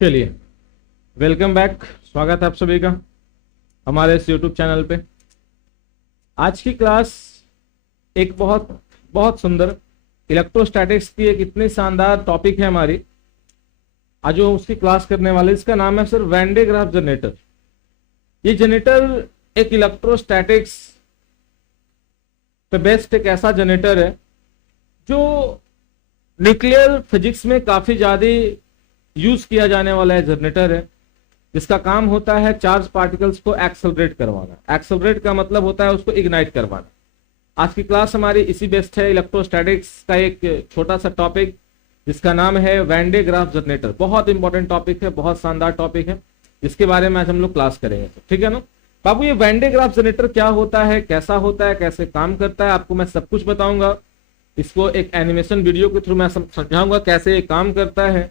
चलिए, welcome back. स्वागत है आप सभी का हमारे इस यूट्यूब चैनल पे। आज की क्लास एक बहुत बहुत सुंदर इलेक्ट्रोस्टैटिक्स की एक इतनी शानदार टॉपिक है हमारी। आज जो उसकी क्लास करने वाले, इसका नाम है sir Van de Graaff generator. ये जनरेटर एक इलेक्ट्रोस्टैटिक्स पे बेस्ड एक ऐसा जनरेटर है जो न्यूक्लियर फिजिक्स में काफी ज्यादा यूज किया जाने वाला है जनरेटर है, जिसका काम होता है चार्ज पार्टिकल्स को एक्सेलरेट करवाना। एक्सेलरेट का मतलब होता है उसको इग्नाइट करवाना। आज की क्लास हमारी इसी बेस्ड है, इलेक्ट्रोस्टैटिक्स का एक छोटा सा टॉपिक जिसका नाम है वैन डे ग्राफ जनरेटर। बहुत इंपॉर्टेंट टॉपिक है, बहुत शानदार टॉपिक है, जिसके बारे में आज हम लोग क्लास करेंगे। ठीक है ना बाबू, ये वैन डे ग्राफ जनरेटर क्या होता है, कैसा होता है, कैसे काम करता है, आपको मैं सब कुछ बताऊंगा। इसको एक एनिमेशन वीडियो के थ्रू मैं समझाऊंगा कैसे ये काम करता है,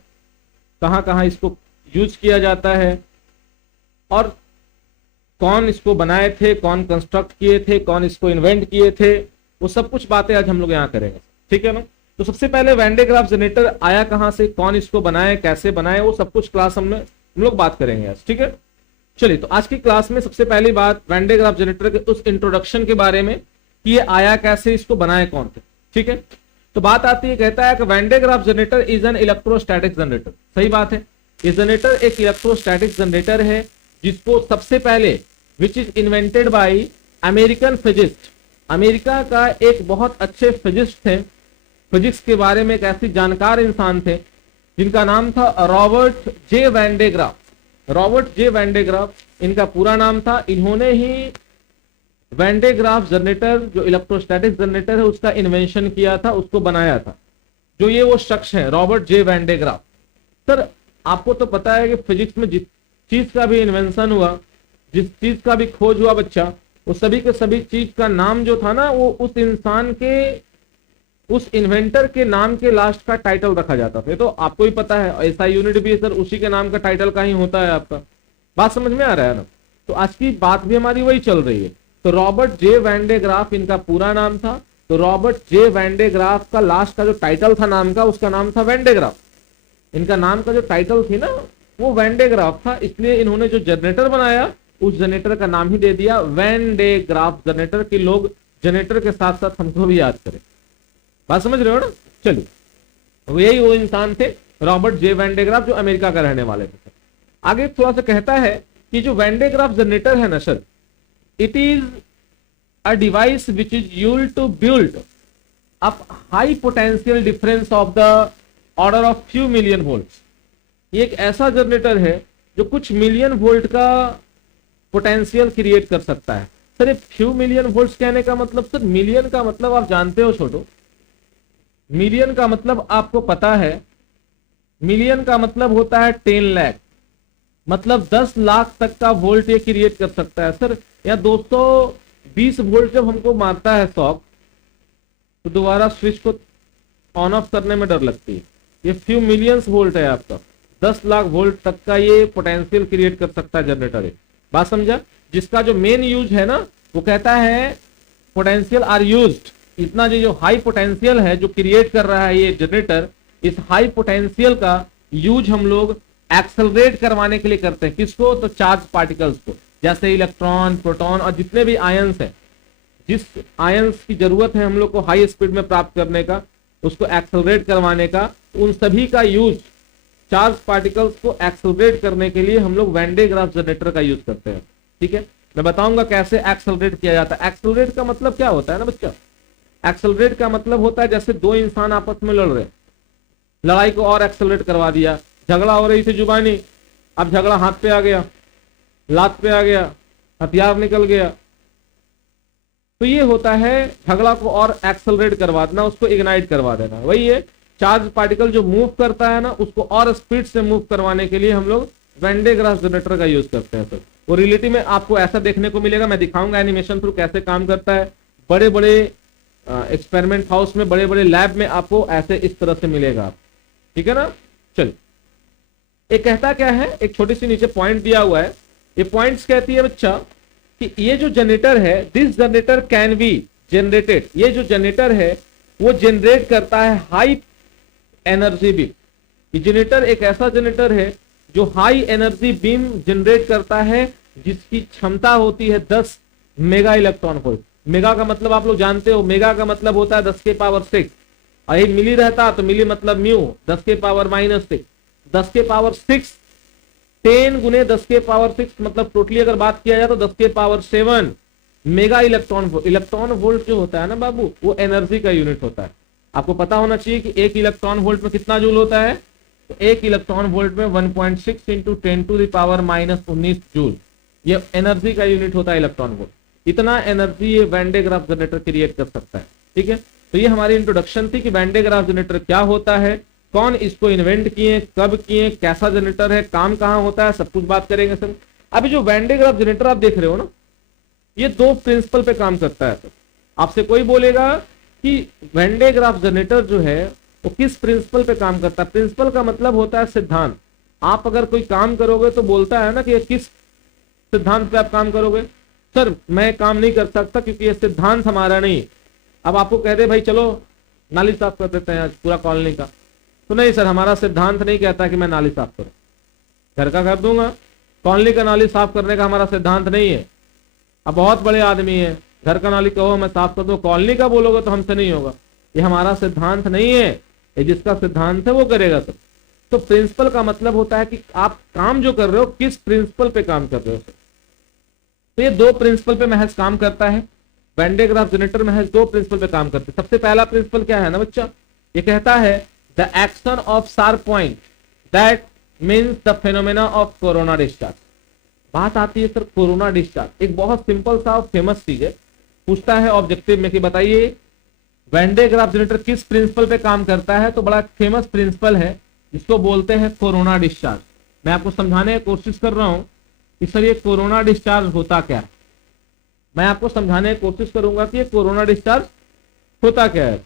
कहां कहां इसको यूज किया जाता है और कौन इसको बनाए थे, कौन कंस्ट्रक्ट किए थे, कौन इसको इन्वेंट किए थे, वो सब कुछ बातें आज हम लोग यहाँ करेंगे। ठीक है ना। तो सबसे पहले वैन डे ग्राफ जनरेटर आया कहां से, कौन इसको बनाए, कैसे बनाए, वो सब कुछ क्लास हम लोग बात करेंगे आज। ठीक है, चलिए। तो आज की क्लास में सबसे पहली बात वैन डे ग्राफ जनरेटर के उस इंट्रोडक्शन के बारे में कि ये आया कैसे, इसको बनाए कौन थे। ठीक है, तो बात आती है, कहता है कि Van de Graaff generator is an electrostatic generator. सही बात है, ये जनरेटर एक इलेक्ट्रोस्टैटिक जनरेटर है जिसको सबसे पहले which is invented by American physicist. America का एक बहुत अच्छे फिजिस्ट थे, फिजिक्स के बारे में एक ऐसी जानकार इंसान थे जिनका नाम था Robert J Van de Graaff. Robert J Van de Graaff इनका पूरा नाम था। इन्होंने ही वैन डे ग्राफ जनरेटर, जो इलेक्ट्रोस्टैटिक जनरेटर है, उसका इन्वेंशन किया था, उसको बनाया था। जो ये वो शख्स है Robert J Van de Graaff. Sir आपको तो पता है कि फिजिक्स में जिस चीज का भी इन्वेंशन हुआ, जिस चीज का भी खोज हुआ बच्चा, वो सभी के सभी चीज का नाम जो था ना, वो उस इंसान के, उस इन्वेंटर के नाम के लास्ट का टाइटल रखा जाता था। तो आपको ही पता है, ऐसा यूनिट भी सर उसी के नाम का टाइटल का ही होता है। आपका बात समझ में आ रहा है ना। तो आज की बात भी हमारी वही चल रही है। तो Robert J Van de Graaff इनका पूरा नाम था। तो Robert J Van de Graaff का लास्ट का जो टाइटल था नाम का, उसका नाम था वैन डे ग्राफ। इनका नाम का जो टाइटल थी ना, वो वैन डे ग्राफ था। इसलिए इन्होंने जो जनरेटर बनाया, उस जनरेटर का नाम ही दे दिया वैन डे ग्राफ जनरेटर, कि लोग जनरेटर के साथ साथ हमको भी याद करें। बात समझ रहे हो ना। चलिए, तो यही वो इंसान थे Robert J Van de Graaff, जो अमेरिका का रहने वाले थे। आगे थोड़ा सा कहता है कि जो वैन डे ग्राफ जनरेटर है ना sir, it is a device which is used to build up high potential difference of the order of few million volts। ये एक ऐसा जनरेटर है जो कुछ मिलियन वोल्ट का पोटेंशियल क्रिएट कर सकता है। सर ये फ्यू मिलियन वोल्ट्स कहने का मतलब, सर मिलियन का मतलब आप जानते हो छोटो, मिलियन का मतलब आपको पता है, मिलियन का मतलब होता है 10 लाख, मतलब 10 लाख तक का वोल्ट ये क्रिएट कर सकता है। सर या 220 वोल्ट जब हमको मारता है शॉक, तो दोबारा स्विच को ऑन ऑफ करने में डर लगती है। ये फ्यू मिलियंस वोल्ट है आपका, 10 लाख वोल्ट तक का ये पोटेंशियल क्रिएट कर सकता है जनरेटर है। बात समझा। जिसका जो मेन यूज है ना, वो कहता है पोटेंशियल आर यूज्ड। इतना जो हाई पोटेंशियल है जो क्रिएट कर रहा है ये जनरेटर, इस हाई पोटेंशियल का यूज हम लोग एक्सेलरेट करवाने के लिए करते हैं। किसको? तो चार्ज पार्टिकल्स को, जैसे इलेक्ट्रॉन, प्रोटॉन और जितने भी आयंस हैं। जिस आयंस की जरूरत है हम लोग को हाई स्पीड में प्राप्त करने का, उसको एक्सेलरेट करवाने का, उन सभी का यूज, चार्ज पार्टिकल्स को एक्सेलरेट करने के लिए हम लोग वैन डे ग्राफ जनरेटर का यूज करते हैं। ठीक है, मैं बताऊंगा कैसे एक्सेलरेट किया जाता है। एक्सेलरेट का मतलब क्या होता है ना बच्चा, एक्सेलरेट का मतलब होता है जैसे दो इंसान आपस में लड़ रहे, लड़ाई को और एक्सेलरेट करवा दिया। झगड़ा हो रही थी जुबानी, अब झगड़ा हाथ पे आ गया, लात पे आ गया, हथियार निकल गया। तो ये होता है झगड़ा को और एक्सेलरेट करवा देना, उसको इग्नाइट करवा देना। वही है चार्ज पार्टिकल जो मूव करता है ना, उसको और स्पीड से मूव करवाने के लिए हम लोग वैन डे ग्राफ जनरेटर का यूज करते हैं। सर वो रियलिटी में आपको ऐसा देखने को मिलेगा, मैं दिखाऊंगा एनिमेशन थ्रू कैसे काम करता है। बड़े बड़े एक्सपेरिमेंट हाउस में, बड़े बड़े लैब में आपको ऐसे इस तरह से मिलेगा। ठीक है ना। चलिए, एक कहता क्या है, एक छोटी सी नीचे पॉइंट दिया हुआ है। ये पॉइंट्स कहती है बच्चा कि ये जो जनरेटर है, this generator can be generated. ये जो जनरेटर है वो जनरेट करता है हाई एनर्जी भी। जनरेटर एक ऐसा जनरेटर है जो हाई एनर्जी बीम जनरेट करता है, जिसकी क्षमता होती है 10 मेगा इलेक्ट्रॉन वोल्ट। मेगा का मतलब आप लोग जानते हो, मेगा का मतलब होता है 10 के पावर 6, और ये मिली रहता तो मिली मतलब म्यू 10 के पावर -6, 10 के पावर 6 10 गुने 10 के पावर 6 मतलब टोटली अगर बात किया जाए तो 10 के पावर 7 मेगा इलेक्ट्रॉन वोल्ट जो होता है ना बाबू, वो एनर्जी का यूनिट होता है। आपको पता होना चाहिए कि एक इलेक्ट्रॉन वोल्ट में कितना जूल होता है, तो एक इलेक्ट्रॉन वोल्ट में 1.6 इंटू 10⁻⁻19 जूल, ये एनर्जी का यूनिट होता है इलेक्ट्रॉन वोल्ट। इतना एनर्जी ये Van de Graaff generator create कर सकता है। ठीक है, तो ये हमारी इंट्रोडक्शन थी कि वैन डे ग्राफ जनरेटर क्या होता है, कौन इसको इन्वेंट किए, कब किए, कैसा जनरेटर है, काम कहाँ होता है, सब कुछ बात करेंगे सर। अभी जो वैन डे ग्राफ जनरेटर आप देख रहे हो ना, ये दो प्रिंसिपल पे काम करता है। तो आपसे कोई बोलेगा कि वैन डे ग्राफ जनरेटर जो है वो किस प्रिंसिपल पे काम करता है। प्रिंसिपल का मतलब होता है सिद्धांत। आप अगर कोई काम करोगे तो बोलता है ना कि ये किस सिद्धांत पे आप काम करोगे। सर मैं काम नहीं कर सकता क्योंकि ये सिद्धांत हमारा नहीं। अब आपको कह दे भाई चलो नाली साफ कर देते हैं आज पूरा कॉलोनी का, तो नहीं सर हमारा सिद्धांत नहीं कहता कि मैं नाली साफ करूं, घर का कर दूंगा, कॉलोनी का नाली साफ करने का हमारा सिद्धांत नहीं है। अब बहुत बड़े आदमी है, घर का नाली कहो मैं साफ कर दूं, कॉलोनी का बोलोगे तो हमसे नहीं होगा, ये हमारा सिद्धांत नहीं है, ये जिसका सिद्धांत है वो करेगा सर। तो प्रिंसिपल का मतलब होता है कि आप काम जो कर रहे हो किस प्रिंसिपल पे काम कर रहे हो। तो ये दो प्रिंसिपल पे महज काम करता है, वैन डे ग्राफ जनरेटर महज दो प्रिंसिपल पे काम करते हैं। सबसे पहला प्रिंसिपल क्या है ना बच्चा, ये कहता है the action of sharp point that means the phenomena of corona discharge. बात आती है सर कोरोना डिस्चार्ज, एक बहुत सिंपल सा और फेमस चीज है। पूछता है ऑब्जेक्टिव में कि बताइए वैन डे ग्राफ जनरेटर किस प्रिंसिपल पे काम करता है, तो बड़ा फेमस प्रिंसिपल है जिसको बोलते हैं कोरोना डिस्चार्ज। मैं आपको समझाने की कोशिश कर रहा हूं कि सर ये कोरोना डिस्चार्ज होता क्या है। मैं आपको समझाने की कोशिश करूंगा कि ये कोरोना डिस्चार्ज होता क्या है।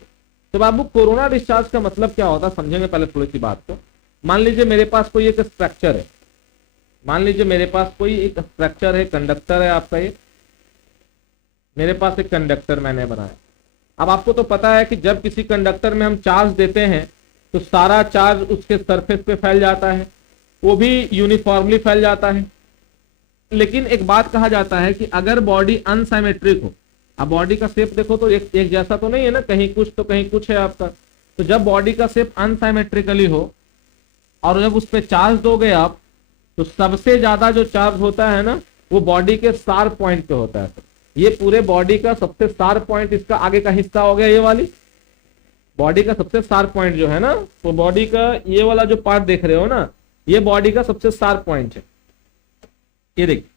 तो बाबू कोरोना डिस्चार्ज का मतलब क्या होता है समझेंगे पहले थोड़ी सी बात को। मान लीजिए मेरे पास कोई एक स्ट्रक्चर है, मान लीजिए मेरे पास कोई एक स्ट्रक्चर है, कंडक्टर है आपका, ये मेरे पास एक कंडक्टर मैंने बनाया। अब आपको तो पता है कि जब किसी कंडक्टर में हम चार्ज देते हैं तो सारा चार्ज उसके सरफेस पे फैल जाता है, वो भी यूनिफॉर्मली फैल जाता है। लेकिन एक बात कहा जाता है कि अगर बॉडी अनसाइमेट्रिक हो, अब बॉडी का शेप देखो तो एक जैसा तो नहीं है ना, कहीं कुछ तो कहीं कुछ है आपका। तो जब बॉडी का शेप अनसाइमेट्रिकली हो और जब उस पर चार्ज दोगे आप, तो सबसे ज्यादा जो चार्ज होता है ना वो बॉडी के शार्प पॉइंट पे होता है। ये पूरे बॉडी का सबसे शार्प पॉइंट इसका आगे का हिस्सा हो गया, ये वाली बॉडी का सबसे शार्प पॉइंट जो है ना, तो बॉडी का ये वाला जो पार्ट देख रहे हो ना, ये बॉडी का सबसे शार्प पॉइंट है। ये देखिए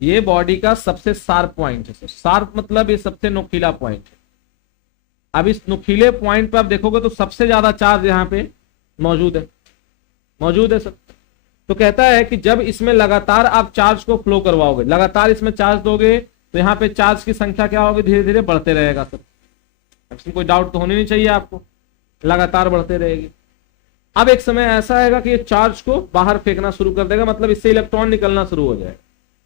ये बॉडी का सबसे शार्प पॉइंट है। शार्प मतलब ये सबसे नुकीला पॉइंट है। अब इस नुकीले पॉइंट पे आप देखोगे तो सबसे ज्यादा चार्ज यहाँ पे मौजूद है सर। तो कहता है कि जब इसमें लगातार आप चार्ज को फ्लो करवाओगे, लगातार इसमें चार्ज दोगे, तो यहाँ पे चार्ज की संख्या क्या होगी, धीरे धीरे बढ़ते रहेगा सर। इसमें कोई डाउट तो होनी नहीं चाहिए आपको, लगातार बढ़ते रहेगी। अब एक समय ऐसा आएगा कि ये चार्ज को बाहर फेंकना शुरू कर देगा, मतलब इससे इलेक्ट्रॉन निकलना शुरू हो जाएगा।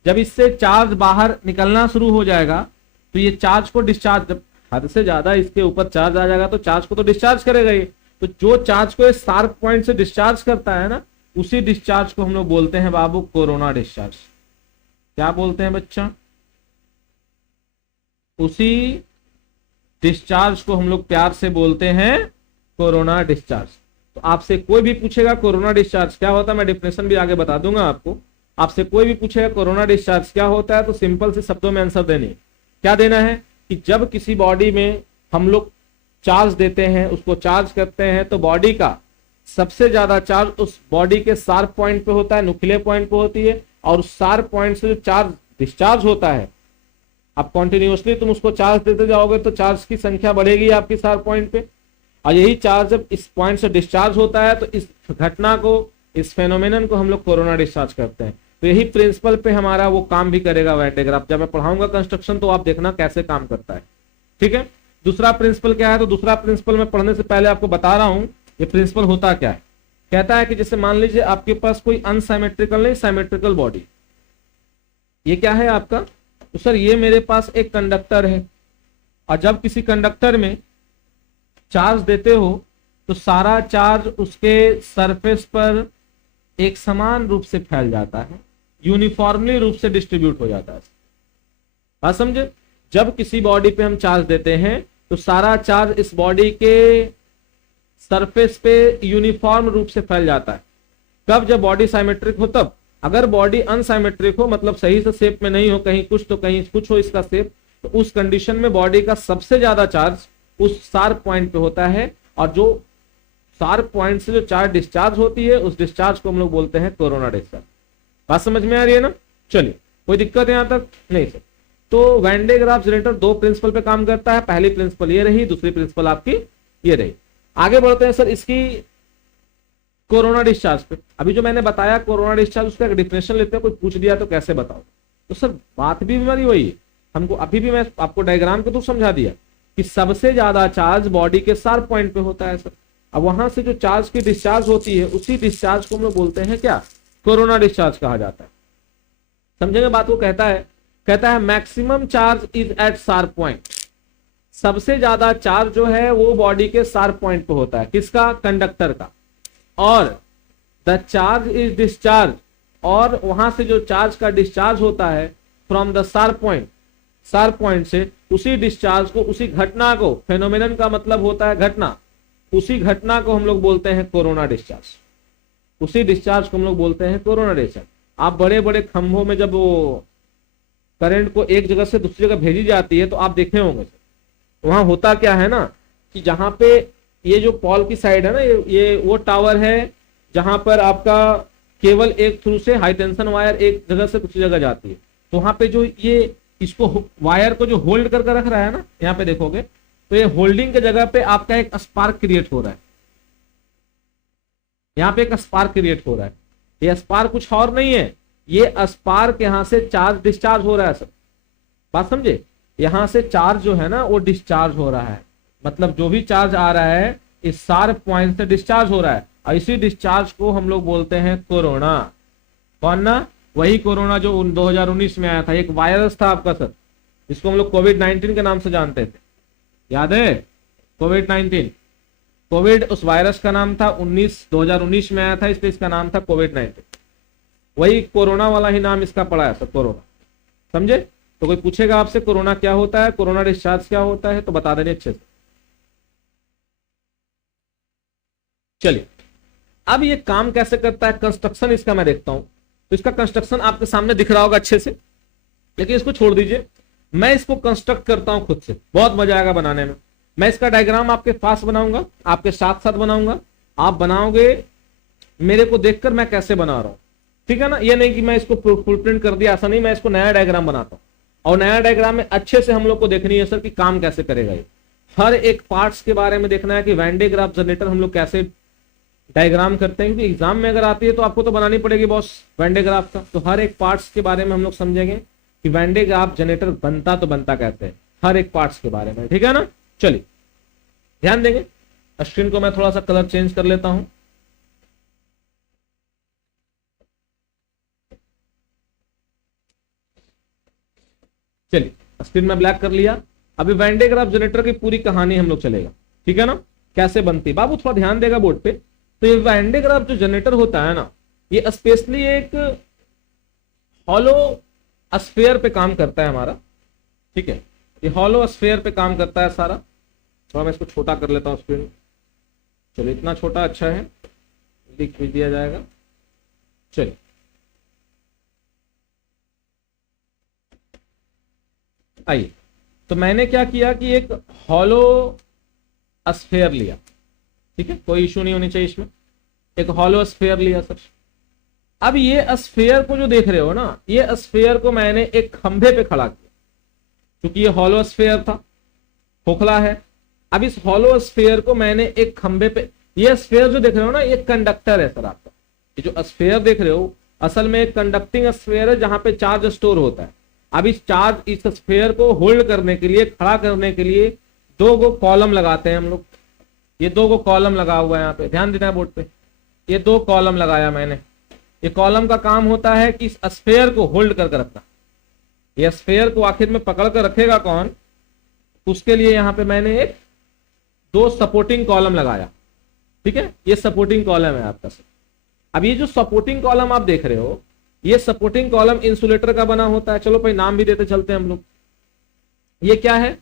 जब इससे चार्ज बाहर निकलना शुरू हो जाएगा तो ये चार्ज को डिस्चार्ज, जब हद से ज्यादा इसके ऊपर चार्ज आ जाएगा तो चार्ज को तो डिस्चार्ज करेगा ये। तो जो चार्ज को इस शार्प पॉइंट से डिस्चार्ज करता है ना, उसी डिस्चार्ज को हम लोग बोलते हैं बाबू कोरोना डिस्चार्ज। क्या बोलते हैं बच्चा, उसी डिस्चार्ज को हम लोग प्यार से बोलते हैं कोरोना डिस्चार्ज। तो आपसे कोई भी पूछेगा कोरोना डिस्चार्ज क्या होता है, मैं डिफिनेशन भी आगे बता दूंगा आपको। आपसे कोई भी पूछेगा कोरोना डिस्चार्ज क्या होता है, तो सिंपल से शब्दों में आंसर देने क्या देना है कि जब किसी बॉडी में हम लोग चार्ज देते हैं, उसको चार्ज करते हैं, तो बॉडी का सबसे ज्यादा चार्ज उस बॉडी के शार्प पॉइंट पे होता है, नुकीले पॉइंट पे होती है, और उस शार्प पॉइंट से जो चार्ज डिस्चार्ज होता है, अब कॉन्टिन्यूसली तुम उसको चार्ज देते जाओगे तो चार्ज की संख्या बढ़ेगी आपकी शार्प पॉइंट पे, और यही चार्ज जब इस पॉइंट से डिस्चार्ज होता है तो इस घटना को, इस फेनोमेनन को हम लोग कोरोना डिस्चार्ज करते हैं। तो यही प्रिंसिपल पे हमारा वो काम भी करेगा वैन डे ग्राफ। जब मैं पढ़ाऊंगा कंस्ट्रक्शन तो आप देखना कैसे काम करता है, ठीक है। दूसरा प्रिंसिपल क्या है, तो दूसरा प्रिंसिपल मैं पढ़ने से पहले आपको बता रहा हूं ये प्रिंसिपल होता क्या है। कहता है कि जैसे मान लीजिए आपके पास कोई अनसाइमेट्रिकल नहीं साइमेट्रिकल बॉडी, ये क्या है आपका, तो सर ये मेरे पास एक कंडक्टर है, और जब किसी कंडक्टर में चार्ज देते हो तो सारा चार्ज उसके सरफेस पर एक समान रूप से फैल जाता है, यूनिफॉर्मली रूप से डिस्ट्रीब्यूट हो जाता है। बात समझे? जब किसी बॉडी पे हम चार्ज देते हैं तो सारा चार्ज इस बॉडी के सरफेस पे यूनिफॉर्म रूप से फैल जाता है। कब? जब बॉडी साइमेट्रिक हो तब। अगर बॉडी अनसाइमेट्रिक हो, मतलब सही से शेप में नहीं हो, कहीं कुछ तो कहीं कुछ हो इसका शेप, तो उस कंडीशन में बॉडी का सबसे ज्यादा चार्ज उस शार्प पॉइंट पे होता है, और जो शार्प पॉइंट से जो चार्ज डिस्चार्ज होती है उस डिस्चार्ज को हम लोग बोलते हैं कोरोना डिस्चार्ज। बात समझ में आ रही है ना? चलिए, कोई दिक्कत है यहां तक? नहीं सर। तो वैन डे ग्राफ जनरेटर दो प्रिंसिपल पे काम करता है। पहली प्रिंसिपल ये रही, दूसरी प्रिंसिपल आपकी ये रही। आगे बढ़ते हैं सर इसकी कोरोना डिस्चार्ज पे। अभी जो मैंने बताया कोरोना डिस्चार्ज, उसका एक डिफिनेशन लेते हैं। कोई पूछ दिया तो कैसे बताओ? तो सर बात भी हमारी वही है, हमको अभी भी मैं आपको डायग्राम के थ्रू समझा दिया कि सबसे ज्यादा चार्ज बॉडी के शार्प पॉइंट पे होता है सर। अब वहां से जो चार्ज की डिस्चार्ज होती है उसी डिस्चार्ज को हम लोग बोलते हैं क्या? कोरोना डिस्चार्ज कहा जाता है। समझेंगे बात को? कहता है maximum charge is at sharp point. सबसे ज्यादा चार्ज जो है वो बॉडी के शार्प पॉइंट पे होता है। किसका? कंडक्टर का। और द चार्ज इज डिस्चार्ज, और वहां से जो चार्ज का डिस्चार्ज होता है फ्रॉम द शार्प पॉइंट से, उसी डिस्चार्ज को, उसी घटना को, फेनोमेनन का मतलब होता है घटना, उसी घटना को हम लोग बोलते हैं कोरोना डिस्चार्ज। उसी डिस्चार्ज को हम लोग बोलते हैं कोरोना डिस्चार्ज। आप बड़े बड़े खंभों में जब वो करंट को एक जगह से दूसरी जगह भेजी जाती है तो आप देखे होंगे वहां होता क्या है ना, कि जहां पे ये जो पॉल की साइड है ना, ये वो टावर है जहां पर आपका केवल एक थ्रू से हाई टेंशन वायर एक जगह से दूसरी जगह जाती है। तो वहां पे जो ये इसको वायर को जो होल्ड करके रख रहा है ना, यहाँ पे देखोगे तो ये होल्डिंग के जगह पे आपका एक स्पार्क क्रिएट हो रहा है। यहाँ पे एक स्पार्क क्रिएट हो रहा है। ये स्पार्क कुछ और नहीं है, ये स्पार्क यहां से चार्ज डिस्चार्ज हो रहा है सर। बात समझे? यहां से चार्ज जो है ना वो डिस्चार्ज हो रहा है, मतलब जो भी चार्ज आ रहा है इस शार्प पॉइंट से डिस्चार्ज हो रहा है, और इसी डिस्चार्ज को हम लोग बोलते हैं कोरोना। कौन ना? वही कोरोना जो 2019 में आया था। एक वायरस था आपका सर, जिसको हम लोग कोविड-19 के नाम से जानते थे। याद है? कोविड-19, कोविड उस वायरस का नाम था। 2019 में आया था, इसलिए इसका नाम था कोविड-19। वही कोरोना वाला ही नाम इसका पड़ा है सर, कोरोना। समझे? तो कोई पूछेगा आपसे कोरोना क्या होता है, कोरोना डिस्चार्ज क्या होता है, तो बता देंगे अच्छे से। चलिए, अब ये काम कैसे करता है, कंस्ट्रक्शन इसका मैं देखता हूं। तो इसका कंस्ट्रक्शन आपके सामने दिख रहा होगा अच्छे से, लेकिन इसको छोड़ दीजिए, मैं इसको कंस्ट्रक्ट करता हूं खुद से। बहुत मजा आएगा बनाने में। मैं इसका डायग्राम आपके पास बनाऊंगा, आपके साथ साथ बनाऊंगा। आप बनाओगे मेरे को देखकर मैं कैसे बना रहा हूं, ठीक है ना? ये नहीं कि मैं इसको फुल प्रिंट कर दिया, ऐसा नहीं। मैं इसको नया डायग्राम बनाता हूं, और नया डायग्राम में अच्छे से हम लोग को देखनी है सर कि काम कैसे करेगा ये। हर एक पार्ट्स के बारे में देखना है कि वैन डे ग्राफ जनरेटर हम लोग कैसे डायग्राम करते हैं, क्योंकि एग्जाम में अगर आती है तो आपको तो बनानी पड़ेगी बॉस वैन डे ग्राफ का। तो हर एक पार्ट्स के बारे में हम लोग समझेंगे कि वैन डे ग्राफ जनरेटर बनता तो बनता कैसे है, हर एक पार्ट्स के बारे में, ठीक है ना? चलिए ध्यान देंगे। स्क्रीन को मैं थोड़ा सा कलर चेंज कर लेता हूं। चलिए, स्क्रीन में ब्लैक कर लिया। अभी वैन डे ग्राफ जनरेटर की पूरी कहानी हम लोग चलेगा, ठीक है ना? कैसे बनती, बाबू थोड़ा ध्यान देगा बोर्ड पे। तो ये वैन डे ग्राफ जो जनरेटर होता है ना, ये स्पेशली एक हॉलो स्फीयर पे काम करता है हमारा, ठीक है? ये हॉलो स्फीयर पे काम करता है सारा। थोड़ा मैं इसको छोटा कर लेता हूँ स्क्रीन। चलो, इतना छोटा अच्छा है, लिख भी दिया जाएगा। चलिए, आइए। तो मैंने क्या किया कि एक हॉलो स्फीयर लिया, ठीक है? कोई इशू नहीं होनी चाहिए इसमें। एक हॉलो स्फीयर लिया सर। अब ये स्फीयर को जो देख रहे हो ना, ये स्फीयर को मैंने एक खंभे पे खड़ा किया, क्योंकि ये हॉलो स्फीयर था, खोखला है। अब इस हॉलो स्फीयर को मैंने एक खंभे पे, ये स्फीयर जो देख रहे हो ना, ये कंडक्टर है सर आपका। ये जो स्फीयर देख रहे हो असल में एक कंडक्टिंग स्फीयर है, जहां पे चार्ज स्टोर होता है। अब इस स्फीयर को होल्ड करने के लिए, खड़ा करने के लिए दो गो कॉलम लगाते हैं हम लोग। ये दो गो कॉलम लगा हुआ है यहाँ पे, ध्यान देना है बोर्ड पे। ये दो कॉलम लगाया मैंने। ये कॉलम का काम होता है कि इस स्फीयर को होल्ड करके रखना। ये स्फीयर को आखिर में पकड़ कर रखेगा कौन, उसके लिए यहाँ पे मैंने एक दो सपोर्टिंग कॉलम लगाया, ठीक है? ये सपोर्टिंग कॉलम है आपका सर। अब ये जो सपोर्टिंग कॉलम आप देख रहे हो, ये सपोर्टिंग कॉलम इंसुलेटर का बना होता है। चलो भाई नाम भी देते चलते हैं हम लोग। ये क्या है?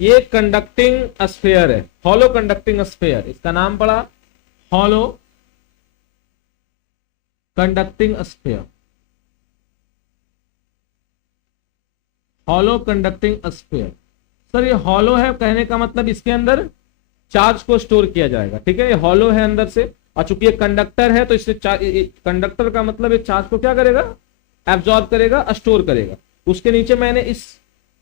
ये कंडक्टिंग स्फीयर है, हॉलो कंडक्टिंग स्फीयर, इसका नाम पड़ा hollow conducting sphere, hollow conducting sphere. Sir ये हॉलो है, कहने का मतलब इसके अंदर चार्ज को स्टोर किया जाएगा, ठीक है। ये हॉलो है अंदर से, और चूंकि ये कंडक्टर है तो इससे कंडक्टर का मतलब ये चार्ज को क्या करेगा? एब्जॉर्ब करेगा, स्टोर करेगा। उसके नीचे मैंने इस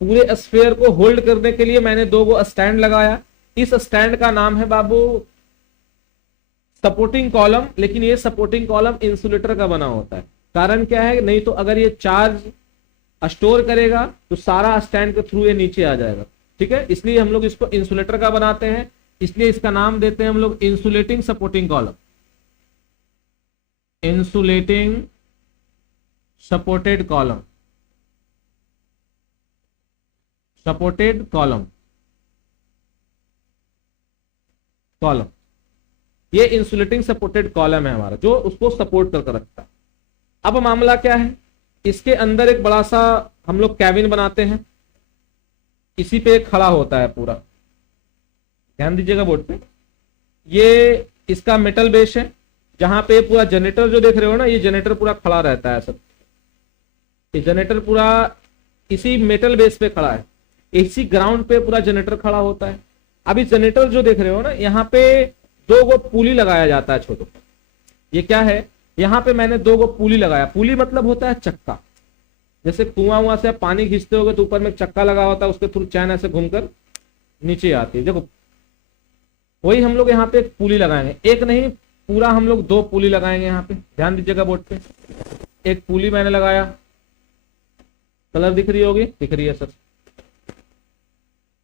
पूरे स्फीयर को होल्ड करने के लिए मैंने दो गो स्टैंड लगाया। इस स्टैंड का नाम है बाबू सपोर्टिंग कॉलम, लेकिन ये सपोर्टिंग कॉलम इंसुलेटर का बना होता है। कारण क्या है? नहीं तो अगर ये चार्ज स्टोर करेगा तो सारा स्टैंड के थ्रू ये नीचे आ जाएगा, ठीक है। इसलिए हम लोग इसको इंसुलेटर का बनाते हैं, इसलिए इसका नाम देते हैं हम लोग insulating supporting column, insulating supported column, supported column, column. ये इंसुलेटिंग सपोर्टेड कॉलम है हमारा, जो उसको सपोर्ट करके रखता है। अब मामला क्या है? इसके अंदर एक बड़ा सा हम लोग कैबिन बनाते हैं, इसी पे खड़ा होता है पूरा, ध्यान दीजिएगा बोर्ड पे। ये इसका मेटल बेस है, जहां पे पूरा जनरेटर जो देख रहे हो ना, ये जनरेटर पूरा खड़ा रहता है सब। ये जनरेटर पूरा इसी मेटल बेस पे खड़ा है, इसी ग्राउंड पे पूरा जनरेटर खड़ा होता है। अब इस जनरेटर जो देख रहे हो ना, यहाँ पे दो गो पुली लगाया जाता है छोटो। ये क्या है? यहाँ पे मैंने दो गो पुली लगाया। पुली मतलब होता है चक्का, जैसे कुआं से आप पानी खींचते होगे तो ऊपर में एक चक्का लगा होता है, उसके थ्रू चैन ऐसे घूमकर नीचे आती है। देखो वही हम लोग यहाँ पे एक पुली लगाएंगे, एक नहीं पूरा हम लोग दो पुली लगाएंगे यहाँ पे, ध्यान दीजिएगा बोर्ड पे। एक पुली मैंने लगाया, कलर दिख रही होगी, दिख रही है सर।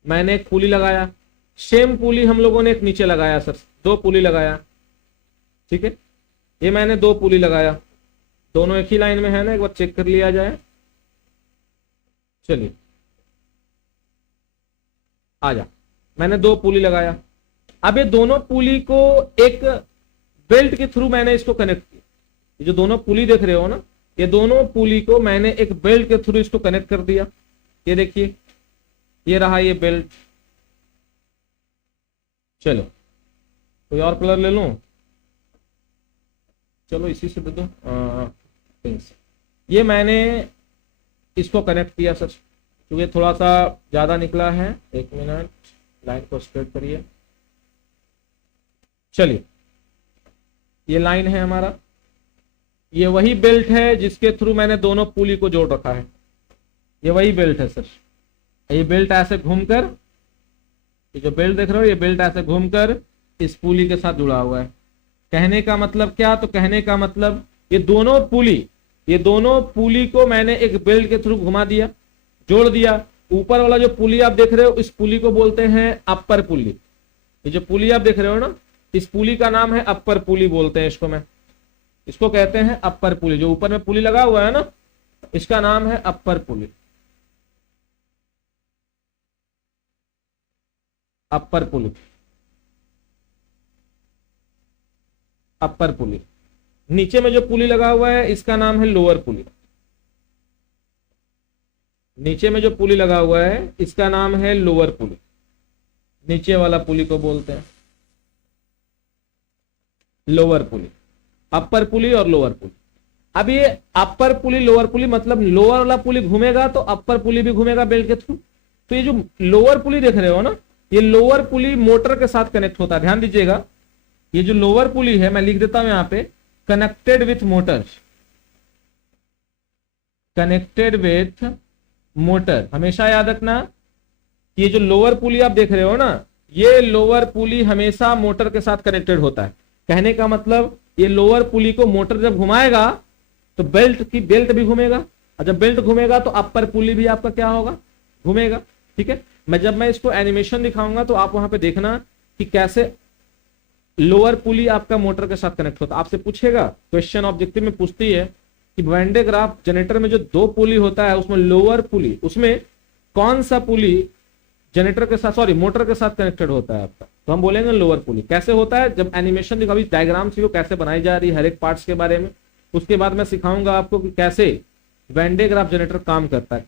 मैंने एक पुली लगाया, सेम पुली हम लोगों ने एक नीचे लगाया सर, दो पुली लगाया, ठीक है। ये मैंने दो पुली लगाया, दोनों एक ही लाइन में है ना, एक बार चेक कर लिया जाए। चलिए आ जा, मैंने दो पुली लगाया। अब ये दोनों पुली को एक बेल्ट के थ्रू मैंने इसको कनेक्ट किया। ये जो दोनों पुली देख रहे हो ना, ये दोनों पुली को मैंने एक बेल्ट के थ्रू इसको कनेक्ट कर दिया। ये देखिए, ये रहा ये बेल्ट। चलो कोई और कलर ले लूं? चलो इसी से दे दो, ये मैंने इसको कनेक्ट किया सर, क्योंकि थोड़ा सा ज्यादा निकला है। एक मिनट, लाइन को स्ट्रेट करिए। चलिए ये लाइन है हमारा, ये वही बेल्ट है जिसके थ्रू मैंने दोनों पुली को जोड़ रखा है। ये वही बेल्ट है सर। ये बेल्ट ऐसे घूमकर, ये जो बेल्ट देख रहे हो, ये बेल्ट ऐसे घूमकर इस पुली के साथ जुड़ा हुआ है। कहने का मतलब क्या? तो कहने का मतलब ये दोनों पुली को मैंने एक बेल्ट के थ्रू घुमा दिया, जोड़ दिया। ऊपर वाला जो पुली आप देख रहे हो, इस पुली को बोलते हैं अपर पुली। ये जो पुली आप देख रहे हो ना, इस पुली का नाम है अपर पुली बोलते हैं इसको। इसको कहते हैं अपर पुली। जो ऊपर में पुली लगा हुआ है ना, इसका नाम है अपर पुली, अपर पुली, अपर पुली। नीचे में जो पुली लगा हुआ है इसका नाम है लोअर पुली। नीचे में जो पुली लगा हुआ है इसका नाम है लोअर पुली। नीचे वाला पुली को बोलते हैं लोअर पुली। अपर पुली और लोअर पुली। अब ये अपर पुली लोअर पुली मतलब लोअर वाला पुली घूमेगा तो अपर पुली भी घूमेगा बेल्ट के थ्रू। तो ये जो लोअर पुली देख रहे हो ना, ये लोअर पुली मोटर के साथ कनेक्ट होता है। ध्यान दीजिएगा, ये जो लोअर पुली है, मैं लिख देता हूं यहां पे, connected with motor, connected with motor. हमेशा याद रखना, ये जो लोअर पुली आप देख रहे हो ना, ये लोअर पुली हमेशा मोटर के साथ कनेक्टेड होता है। कहने का मतलब ये लोअर पुली को मोटर जब घुमाएगा तो बेल्ट भी घूमेगा, और जब बेल्ट घूमेगा तो अपर पुली भी आपका क्या होगा? घूमेगा, ठीक है। जब मैं इसको एनिमेशन दिखाऊंगा तो आप वहां पे देखना कि कैसे लोअर पुली आपका मोटर के साथ कनेक्ट होता है। आपसे पूछेगा, क्वेश्चन ऑब्जेक्टिव में पूछती है कि वैन डे ग्राफ जनरेटर में जो दो पुली होता है, उसमें लोअर पुली, उसमें कौन सा पुली जनरेटर के साथ, सॉरी मोटर के साथ कनेक्टेड होता है आपका, तो हम बोलेंगे लोअर पुली। कैसे होता है, जब एनिमेशन देखो, अभी डायग्राम सीखो कैसे बनाई जा रही है हर एक पार्ट्स के बारे में, उसके बाद मैं सिखाऊंगा आपको कि कैसे वैन डे ग्राफ जनरेटर काम करता है,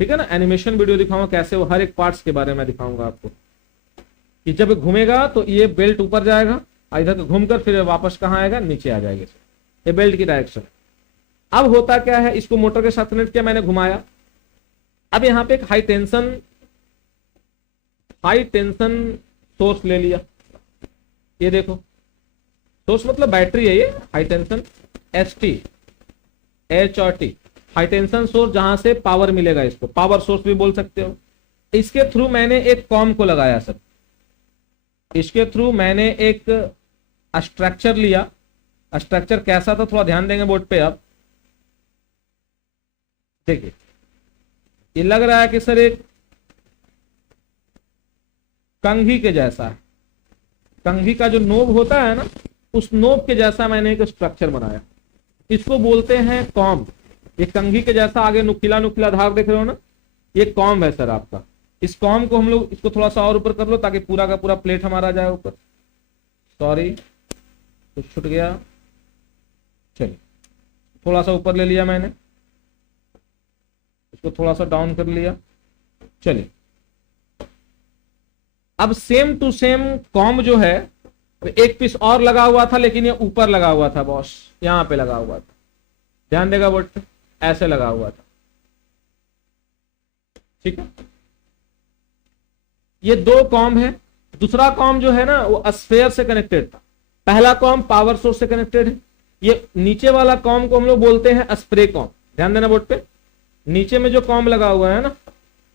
ठीक है ना। एनिमेशन वीडियो दिखाऊंगा कैसे, वो हर एक पार्ट्स के बारे में दिखाऊंगा आपको कि जब घूमेगा तो ये बेल्ट ऊपर जाएगा, इधर घूमकर फिर वापस कहाँ आएगा, नीचे आ जाएगा, ये बेल्ट की डायरेक्शन। अब होता क्या है, इसको मोटर के साथ कनेक्ट किया, मैंने घुमाया, अब यहाँ पे एक हाई टेंशन सोर्स ले लिया, ये देखो सोर्स मतलब बैटरी है, ये high tension ST HRT high tension source, जहां से पावर मिलेगा, इसको पावर सोर्स भी बोल सकते हो। इसके थ्रू मैंने एक कॉम को लगाया सर, इसके थ्रू मैंने एक स्ट्रक्चर लिया। स्ट्रक्चर कैसा था, थोड़ा ध्यान देंगे बोर्ड पे। अब देखिए ये लग रहा है कि सर एक कंघी के जैसा है, कंघी का जो नोब होता है ना, उस नोब के जैसा मैंने एक स्ट्रक्चर बनाया, इसको बोलते हैं कॉम। ये कंघी के जैसा आगे नुकीला नुकीला धार देख रहे हो ना, ये कॉम है सर आपका। इस कॉम को हम लोग, इसको थोड़ा सा और ऊपर कर लो ताकि पूरा का पूरा प्लेट हमारा जाए ऊपर। सॉरी कुछ छूट गया, चलिए थोड़ा सा ऊपर ले लिया मैंने, इसको थोड़ा सा डाउन कर लिया। चलिए अब सेम टू सेम कॉम जो है, एक पीस और लगा हुआ था, लेकिन ये ऊपर लगा हुआ था बॉस, यहां पे लगा हुआ था, ध्यान देगा बोर्ड पे, ऐसे लगा हुआ था, ठीक है। ये दो कॉम है, दूसरा कॉम जो है ना वो स्फेयर से कनेक्टेड था, पहला कॉम पावर सोर्स से कनेक्टेड है। ये नीचे वाला कॉम को हम लोग बोलते हैं स्प्रे कॉम, ध्यान देना बोर्ड पे, नीचे में जो कॉम लगा हुआ है ना,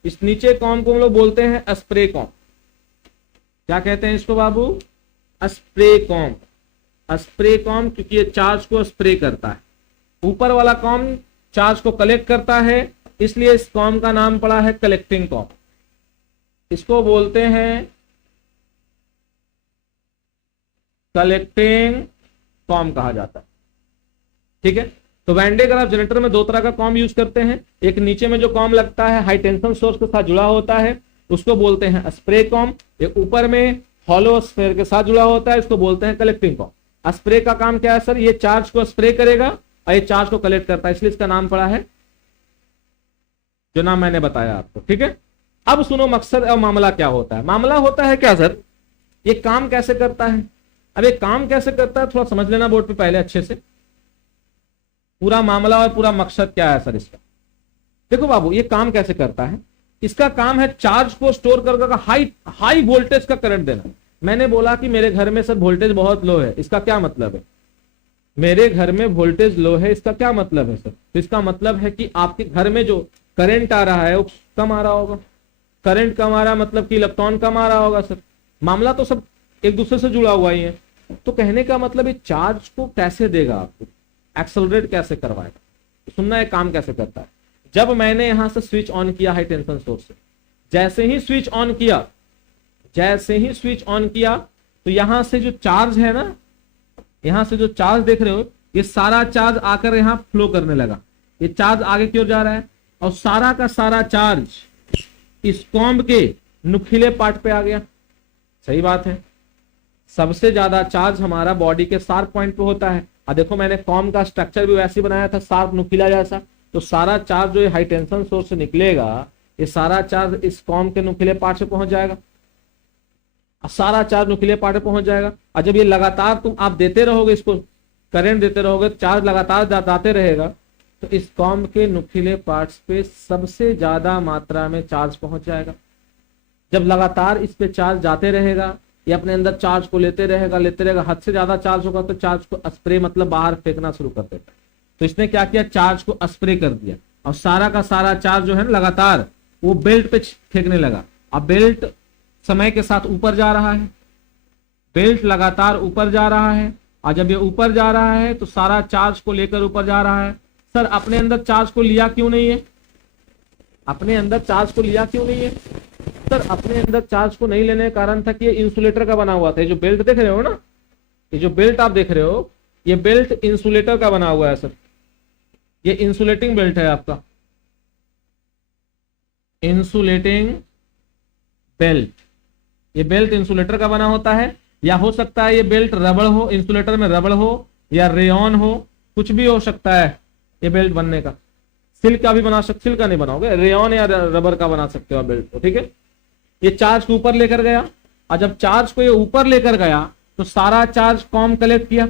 इस नीचे कॉम को हम लोग बोलते हैं स्प्रे कॉम। क्या कहते हैं इसको बाबू, स्प्रे कॉम। स्प्रे कॉम क्योंकि ये चार्ज को स्प्रे करता है, ऊपर वाला कॉम चार्ज को कलेक्ट करता है, इसलिए इस कॉम का नाम पड़ा है कलेक्टिंग कॉम। इसको बोलते हैं कलेक्टिंग कॉम कहा जाता है, ठीक है। तो वैन डे ग्राफ जनरेटर में दो तरह का कॉम यूज करते हैं, एक नीचे में जो कॉम लगता है हाई टेंशन सोर्स के साथ जुड़ा होता है, उसको बोलते हैं स्प्रे कॉम। एक ऊपर में हॉलो स्फेयर के साथ जुड़ा होता है, इसको बोलते हैं कलेक्टिंग कॉम। स्प्रे का काम क्या है सर, ये चार्ज को स्प्रे करेगा और ये चार्ज को कलेक्ट करता है, इसलिए इसका नाम पड़ा है जो नाम मैंने बताया आपको, ठीक है। अब सुनो मकसद और मामला क्या होता है। मामला होता है क्या सर, ये काम कैसे करता है। अब ये काम कैसे करता है थोड़ा समझ लेना बोर्ड पे पहले अच्छे से, पूरा मामला और पूरा मकसद क्या है सर इसका। देखो बाबू ये काम कैसे करता है, इसका काम है चार्ज को स्टोर कर हाई वोल्टेज का करंट देना। मैंने बोला कि मेरे घर में सर वोल्टेज बहुत लो है, इसका क्या मतलब है, मेरे घर में वोल्टेज लो है, इसका क्या मतलब है सर, तो इसका मतलब है कि आपके घर में जो करंट आ रहा है वो कम आ रहा होगा। करंट कम आ रहा मतलब कि इलेक्ट्रॉन कम आ रहा होगा सर। मामला तो सब एक दूसरे से जुड़ा हुआ ही है। तो कहने का मतलब ये चार्ज को कैसे देगा आपको, एक्सेलरेट कैसे करवाएगा। सुनना है काम कैसे करता है। जब मैंने यहां से स्विच ऑन किया हाई टेंशन सोर्स से, जैसे ही स्विच ऑन किया तो यहां से जो चार्ज है ना, यहां से जो चार्ज देख रहे हो, ये सारा चार्ज आकर यहां फ्लो करने लगा। ये चार्ज आगे की ओर जा रहा है और सारा का सारा चार्ज इस कॉम्ब के नुकीले पार्ट पे आ गया। सही बात है, सबसे ज्यादा चार्ज हमारा बॉडी के शार्प पॉइंट पे होता है। और देखो मैंने कॉम्ब का स्ट्रक्चर भी वैसे बनाया था, शार्प नुकीला जैसा। तो सारा चार्ज जो हाई टेंशन सोर्स से निकलेगा, ये सारा चार्ज इस कॉम्ब के नुकीले पार्ट से पहुंच जाएगा, सारा चार्ज नुकीले पार्ट पे पहुंच जाएगा। और जब ये लगातार तुम आप देते रहोगे, इसको करंट देते रहोगे, चार्ज लगातार जाते रहेगा, तो इस कॉम्ब के नुकीले पार्ट्स पे सबसे ज्यादा मात्रा में चार्ज पहुंच जाएगा। जब लगातार इस पे चार्ज जाते रहेगा, ये अपने अंदर चार्ज को लेते रहेगा, हद से ज्यादा चार्ज होगा तो चार्ज को स्प्रे मतलब बाहर फेंकना शुरू कर देता है। तो इसने क्या किया, चार्ज को स्प्रे कर दिया और सारा का सारा चार्ज जो है ना लगातार वो बेल्ट पे फेंकने लगा। अब बेल्ट समय के साथ ऊपर जा रहा है, बेल्ट लगातार ऊपर जा रहा है। और जब ये ऊपर जा रहा है तो सारा चार्ज को लेकर ऊपर जा रहा है। सर अपने अंदर चार्ज को लिया क्यों नहीं है, अपने अंदर चार्ज को लिया क्यों नहीं है सर। अपने अंदर चार्ज को नहीं लेने का कारण था कि ये इंसुलेटर का बना हुआ था। ये जो बेल्ट देख रहे हो ना, ये जो बेल्ट आप देख रहे हो, ये बेल्ट इंसुलेटर का बना हुआ है सर। ये इंसुलेटिंग बेल्ट है आपका, इंसुलेटिंग बेल्ट। ये बेल्ट इंसुलेटर का बना होता है, या हो सकता है ये बेल्ट रबड़ हो, इंसुलेटर में रबड़ हो, या रेयन हो, कुछ भी हो सकता है ये बेल्ट बनने का। सिल्क का भी बना सकते, सिल्क का नहीं बनाओगे, रेयन या रबर का बना सकते हो बेल्ट को, ठीक है। ये चार्ज को ऊपर लेकर गया, और जब चार्ज को ये ऊपर लेकर गया तो सारा चार्ज कॉम कलेक्ट किया।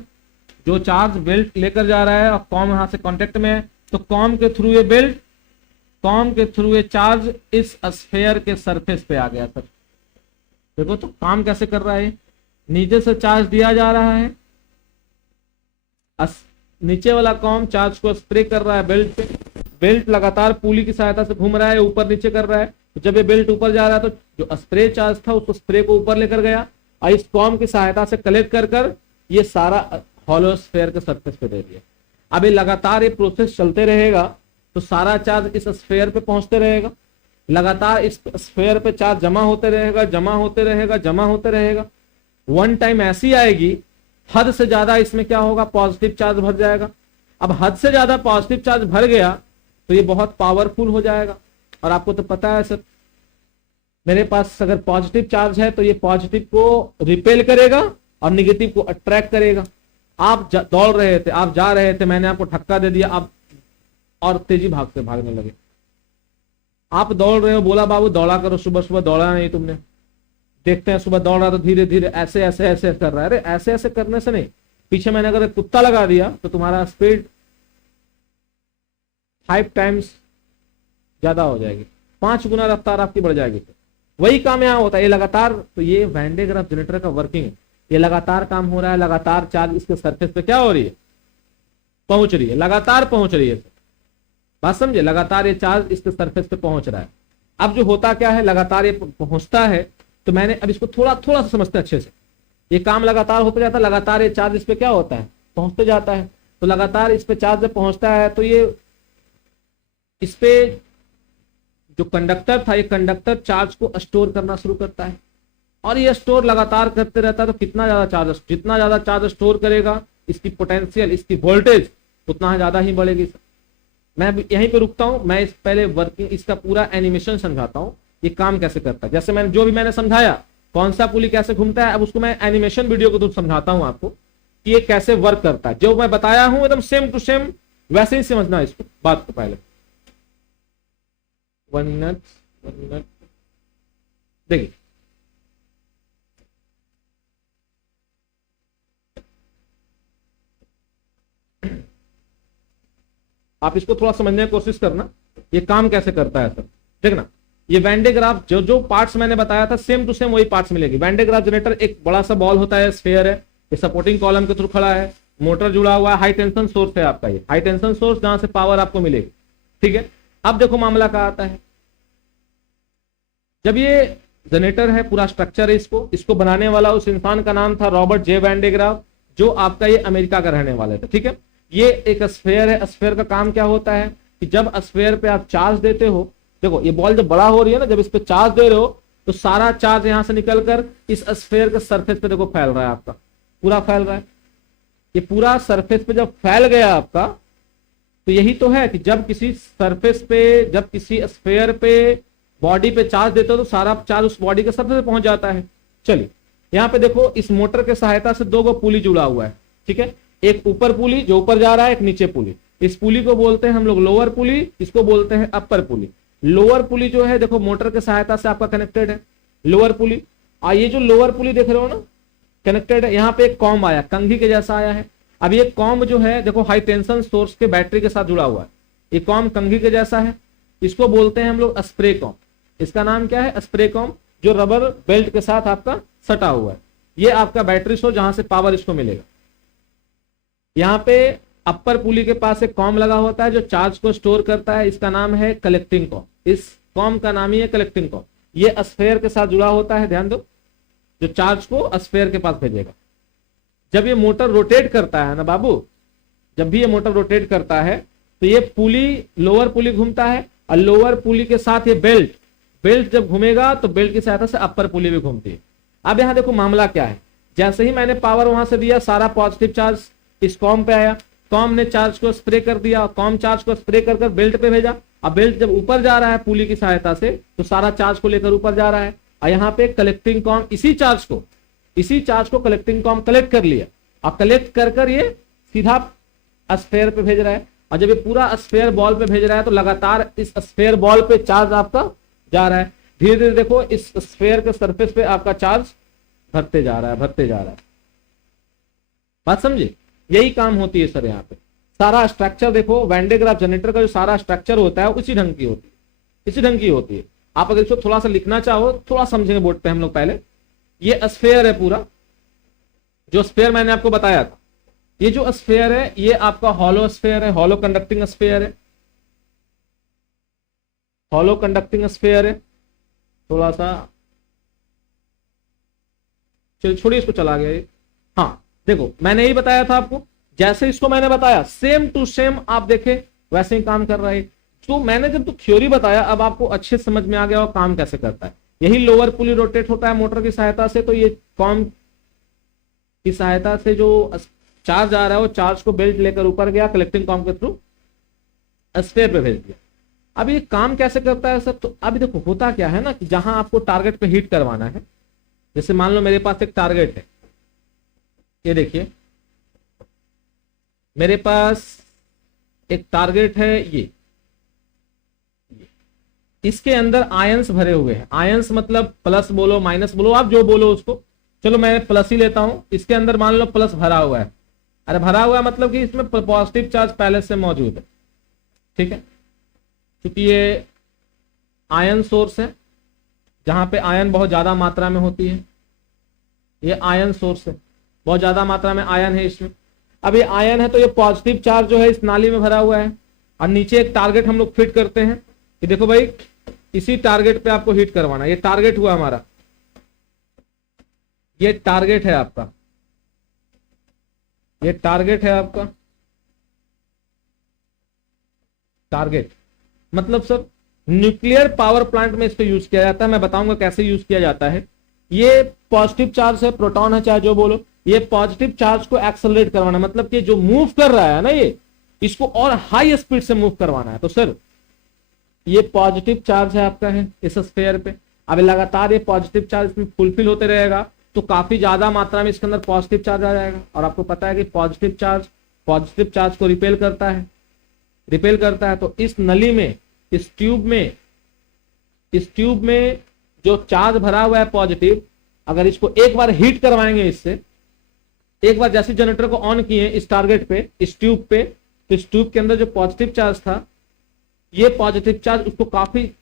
जो चार्ज बेल्ट लेकर जा रहा है और कॉम यहां से कांटेक्ट में है, तो कॉम के थ्रू ये बेल्ट, कॉम के थ्रू ये चार्ज इस स्फीयर के सरफेस पे आ गया सर। देखो तो काम कैसे कर रहा है, नीचे से चार्ज दिया जा रहा है, नीचे वाला कॉम चार्ज को स्प्रे कर रहा है बेल्ट पे, बेल्ट लगातार पुली की सहायता से घूम रहा है, ऊपर नीचे कर रहा है। तो जब ये बेल्ट ऊपर जा रहा है तो जो स्प्रे चार्ज था उस स्प्रे को ऊपर लेकर गया, और इस कॉम की सहायता से कलेक्ट कर कर ये सारा हॉलो स्फीयर के सरफेस पे दे दिया। अब ये लगातार ये प्रोसेस चलते रहेगा तो सारा चार्ज इस स्फीयर पे पहुंचते रहेगा, लगातार इस स्फीयर पे चार्ज जमा होते रहेगा, जमा होते रहेगा, जमा होते रहेगा। वन टाइम ऐसी आएगी, हद से ज्यादा इसमें क्या होगा, पॉजिटिव चार्ज भर जाएगा। अब हद से ज्यादा पॉजिटिव चार्ज भर गया तो ये बहुत पावरफुल हो जाएगा। और आपको तो पता है सर, मेरे पास अगर पॉजिटिव चार्ज है तो ये पॉजिटिव को रिपेल करेगा और निगेटिव को अट्रैक्ट करेगा। आप दौड़ रहे थे, आप जा रहे थे, मैंने आपको धक्का दे दिया, आप और तेजी भागने लगे। आप दौड़ रहे हो, बोला बाबू दौड़ा करो, सुबह सुबह दौड़ा नहीं तुमने, देखते हैं सुबह दौड़ रहा तो धीरे धीरे ऐसे ऐसे ऐसे कर रहा है। अरे ऐसे ऐसे करने से नहीं, पीछे मैंने अगर एक कुत्ता लगा दिया तो तुम्हारा स्पीड 5 टाइम्स ज्यादा हो जाएगी, 5 गुना रफ्तार आपकी बढ़ जाएगी। वही काम यहाँ होता है, ये लगातार, तो ये वैन डे ग्राफ जनरेटर का वर्किंग है, ये लगातार काम हो रहा है, लगातार चार्ज इसके सरफेस पे क्या हो रही है, पहुंच रही है, लगातार पहुंच रही है। बात समझे, लगातार ये चार्ज इसके सरफेस पे पहुंच रहा है। अब जो होता क्या है, लगातार ये पहुंचता है, तो मैंने अब इसको थोड़ा थोड़ा सा समझते अच्छे से, ये काम लगातार होता जाता है, लगातार ये चार्ज इस पे क्या होता है, पहुंचते जाता है। तो लगातार इस पे चार्ज जब पहुंचता है तो ये इस पे जो कंडक्टर था, ये कंडक्टर चार्ज को स्टोर करना शुरू करता है, और ये स्टोर लगातार करते रहता है। तो कितना ज्यादा चार्ज, जितना ज्यादा चार्ज स्टोर करेगा, इसकी पोटेंशियल, इसकी वोल्टेज उतना ज्यादा ही बढ़ेगी। मैं यहीं पे रुकता हूं, मैं इस पहले वर्किंग, इसका पूरा एनिमेशन समझाता हूं, ये काम कैसे करता है। जैसे मैंने जो भी मैंने समझाया, कौन सा पुली कैसे घूमता है, अब उसको मैं एनिमेशन वीडियो को थ्रू समझाता हूं आपको कि ये कैसे वर्क करता है। जो मैं बताया हूं एकदम सेम टू सेम वैसे ही समझना इसको, बात को पहले 1 मिनट देखिए। आप इसको थोड़ा समझने की कोशिश करना, ये काम कैसे करता है सर। देखना, ये वैन डे ग्राफ जो जो पार्ट्स मैंने बताया था सेम टू सेम वही पार्ट्स मिलेगी। वैन डे ग्राफ जनरेटर एक बड़ा सा बॉल होता है, स्फीयर है, ये सपोर्टिंग कॉलम के थ्रू खड़ा है, मोटर जुड़ा हुआ है, हाई टेंशन सोर्स है आपका, ये हाई टेंशन सोर्स जहां से पावर आपको मिलेगी, ठीक है। अब देखो मामला क्या आता है, जब ये जनरेटर है, पूरा स्ट्रक्चर है, इसको बनाने वाला उस इंसान का नाम था Robert J Van de Graaff, जो आपका ये अमेरिका का रहने वाले थे, ठीक है। ये एक स्फीयर है, स्फीयर का काम क्या होता है कि जब स्फीयर पे आप चार्ज देते हो, देखो ये बॉल जब बड़ा हो रही है ना, जब इस पे चार्ज दे रहे हो तो सारा चार्ज यहां से निकलकर इस स्फीयर के सरफेस पे देखो फैल रहा है, आपका पूरा फैल रहा है। ये पूरा सरफेस पे जब फैल गया आपका, तो यही तो है कि जब किसी सरफेस पे, जब किसी स्फीयर पे बॉडी पे चार्ज देते हो तो सारा चार्ज उस बॉडी के सरफेस पे पहुंच जाता है। चलिए यहाँ पे देखो, इस मोटर के सहायता से 2 पुली जुड़ा हुआ है, ठीक है। एक ऊपर पुली जो ऊपर जा रहा है, एक नीचे पुली। इस पुली को बोलते हैं हम लोग लोअर पुली, इसको बोलते हैं अपर पुली। लोअर पुली जो है देखो मोटर के सहायता से आपका कनेक्टेड है, लोअर पुली। और ये जो लोअर पुली देख रहे हो ना, कनेक्टेड है, यहाँ पे एक कॉम आया, कंघी के जैसा आया है। अब ये कॉम जो है देखो हाई टेंशन सोर्स के बैटरी के साथ जुड़ा हुआ है, ये कॉम कंघी के जैसा है, इसको बोलते हैं हम लोग स्प्रे कॉम। इसका नाम क्या है, स्प्रे कॉम, जो रबर बेल्ट के साथ आपका सटा हुआ है। ये आपका बैटरी सोर्स जहां से पावर इसको मिलेगा। यहाँ पे अपर पुली के पास एक कॉम लगा होता है जो चार्ज को स्टोर करता है, इसका नाम है कलेक्टिंग कॉम। इस कॉम का नाम ही है कलेक्टिंग कॉम। ये स्फीयर के साथ जुड़ा होता है, ध्यान दो, जो चार्ज को स्फीयर के पास भेजेगा। जब ये मोटर रोटेट करता है ना बाबू, जब भी ये मोटर रोटेट करता है तो ये पुली, लोअर पुली घूमता है, और लोअर पुली के साथ ये बेल्ट जब घूमेगा तो बेल्ट की सहायता से अपर पुली भी घूमती है। अब यहाँ देखो मामला क्या है, जैसे ही मैंने पावर वहां से दिया, सारा पॉजिटिव चार्ज इस कॉम पे आया, कॉम ने चार्ज को स्प्रे कर दिया, कॉम चार्ज को स्प्रे कर बेल्ट पे भेजा। अब बेल्ट जब ऊपर जा रहा है पुली की सहायता से, तो सारा चार्ज को लेकर ऊपर जा रहा है। और यहाँ पे कलेक्टिंग कॉम इसी चार्ज को कलेक्टिंग कॉम कलेक्ट कर लिया और कलेक्ट कर ये सीधा स्फेयर पे भेज रहा है। और जब ये पूरा स्फेयर बॉल पे भेज रहा है तो लगातार इस स्फेयर बॉल पे चार्ज आपका जा रहा है। धीरे धीरे देखो इस स्फेयर के सरफेस पे आपका चार्ज भरते जा रहा है। बात समझे? यही काम होती है सर। यहाँ पे सारा स्ट्रक्चर देखो, वैन डे ग्राफ जनरेटर का जो सारा स्ट्रक्चर होता है उसी ढंग की होती है। आप अगर इसको थोड़ा सा लिखना चाहो, थोड़ा समझेंगे बोर्ड पे हम लोग। पहले ये स्फेयर है पूरा, जो स्फेयर मैंने आपको बताया था। ये जो स्फेयर है ये आपका हॉलो स्फेयर है, हॉलो कंडक्टिंग स्फेयर है। थोड़ा सा चलिए छोड़िए, इसको चला गया ये। हाँ देखो, मैंने यही बताया था आपको, जैसे इसको मैंने बताया सेम टू सेम आप देखे वैसे ही काम कर रहा है। तो मैंने जब तो थ्योरी बताया, अब आपको अच्छे समझ में आ गया और काम कैसे करता है। यही लोअर पुली रोटेट होता है मोटर की सहायता से। तो ये कॉम की सहायता से जो चार्ज आ रहा है वो चार्ज को बेल्ट लेकर ऊपर गया, कलेक्टिंग कॉम के थ्रू स्फेयर पे भेज दिया। अब ये काम कैसे करता है सर? तो अभी देखो होता क्या है ना कि जहां आपको टारगेट पे हीट करवाना है, जैसे मान लो मेरे पास एक टारगेट है, ये देखिए मेरे पास एक टारगेट है, ये इसके अंदर आयंस भरे हुए हैं। आयंस मतलब प्लस बोलो माइनस बोलो, आप जो बोलो उसको, चलो मैं प्लस ही लेता हूं। इसके अंदर मान लो प्लस भरा हुआ है। अरे भरा हुआ है मतलब कि इसमें पॉजिटिव चार्ज पहले से मौजूद है, ठीक है। क्योंकि ये आयन सोर्स है, जहां पे आयन बहुत ज्यादा मात्रा में होती है। ये आयन सोर्स है, बहुत ज्यादा मात्रा में आयन है इसमें। अब ये आयन है तो ये पॉजिटिव चार्ज जो है इस नाली में भरा हुआ है। और नीचे एक टारगेट हम लोग फिट करते हैं कि देखो भाई इसी टारगेट पे आपको हीट करवाना है। ये टारगेट हुआ हमारा, ये टारगेट है आपका, ये टारगेट है आपका। टारगेट मतलब सर न्यूक्लियर पावर प्लांट में इसको यूज किया जाता है। मैं बताऊंगा कैसे यूज किया जाता है। ये पॉजिटिव चार्ज है, प्रोटॉन है चाहे जो बोलो, ये पॉजिटिव चार्ज को एक्सेलरेट करवाना, मतलब कि जो मूव कर रहा है ना ये, इसको और हाई स्पीड से मूव करवाना है। तो सर ये पॉजिटिव चार्ज है आपका है इस स्फीयर पे। अब लगातार ये पॉजिटिव चार्ज इसमें फुलफिल होते रहेगा तो काफी ज्यादा मात्रा में इसके अंदर पॉजिटिव चार्ज आ जाएगा। और आपको पता है कि पॉजिटिव चार्ज को रिपेल करता है। तो इस नली में, इस ट्यूब में जो चार्ज भरा हुआ है पॉजिटिव, अगर इसको एक बार हीट करवाएंगे इससे, एक बार जैसे जनरेटर को ऑन किए इस टारगेट पे, इस ट्यूब पे, तो इस ट्यूब के अंदर जो पॉजिटिव चार्ज था, ये पॉजिटिव चार्ज उसको काफी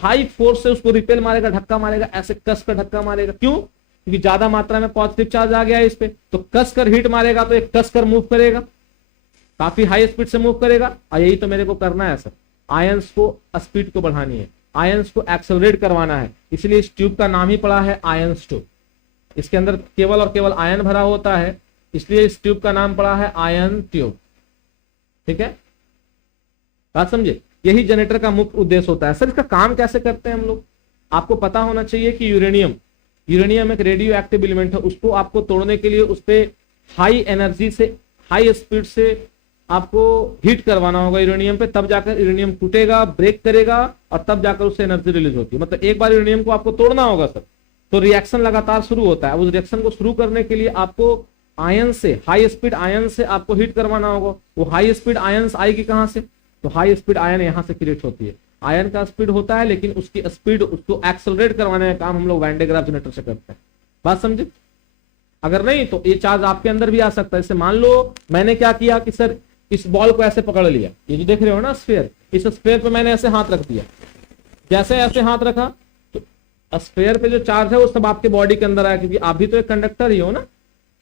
हाई फोर्स से उसको रिपेल मारेगा, धक्का मारेगा, ऐसे कस कर धक्का मारेगा। क्यों? क्योंकि ज्यादा मात्रा में पॉजिटिव चार्ज आ गया है इस पे। तो कस कर हीट मारेगा तो एक कस कर मूव करेगा, काफी हाई स्पीड से मूव करेगा। और यही तो मेरे को करना है सर, आयंस को स्पीड को बढ़ानी है, आयंस को एक्सेलरेट करवाना है। इसलिए इस ट्यूब का नाम ही पड़ा है आयंस ट्यूब। इसके अंदर केवल और केवल आयन भरा होता है, इसलिए इस ट्यूब का नाम पड़ा है आयन ट्यूब। ठीक है, बात समझे? यही जनरेटर का मुख्य उद्देश्य होता है। सर इसका काम कैसे करते हैं हम लोग? आपको पता होना चाहिए कि यूरेनियम एक रेडियो एक्टिव एलिमेंट है। उसको आपको तोड़ने के लिए उस पर हाई एनर्जी से, हाई स्पीड से आपको हीट करवाना होगा यूरेनियम पे, तब जाकर यूरेनियम टूटेगा, ब्रेक करेगा और तब जाकर उससे एनर्जी रिलीज होती है। मतलब एक बार यूरेनियम को आपको तोड़ना होगा सर, तो रिएक्शन लगातार शुरू होता है। उस रिएक्शन को शुरू करने के लिए आपको आयन से, हाई स्पीड आयन से आपको हीट करवाना होगा। वो हाई स्पीड आयन आएगी कहां से? तो हाई स्पीड आयन यहां से क्रिएट होती है। आयन का स्पीड होता है, लेकिन उसकी स्पीड, उसको एक्सेलरेट करवाने का काम हम लोग वैन डे ग्राफ जनरेटर से करते हैं। बात समझे? अगर नहीं तो ये चार्ज आपके अंदर भी आ सकता है। जैसे मान लो मैंने क्या किया कि सर इस बॉल को ऐसे पकड़ लिया, ये जो देख रहे हो ना स्फीयर, इस स्फीयर पे मैंने ऐसे हाथ रख दिया। जैसे ऐसे हाथ रखा तो स्फीयर पे जो चार्ज है वो सब आपके बॉडी के अंदर आया, क्योंकि आप भी तो एक कंडक्टर ही हो ना।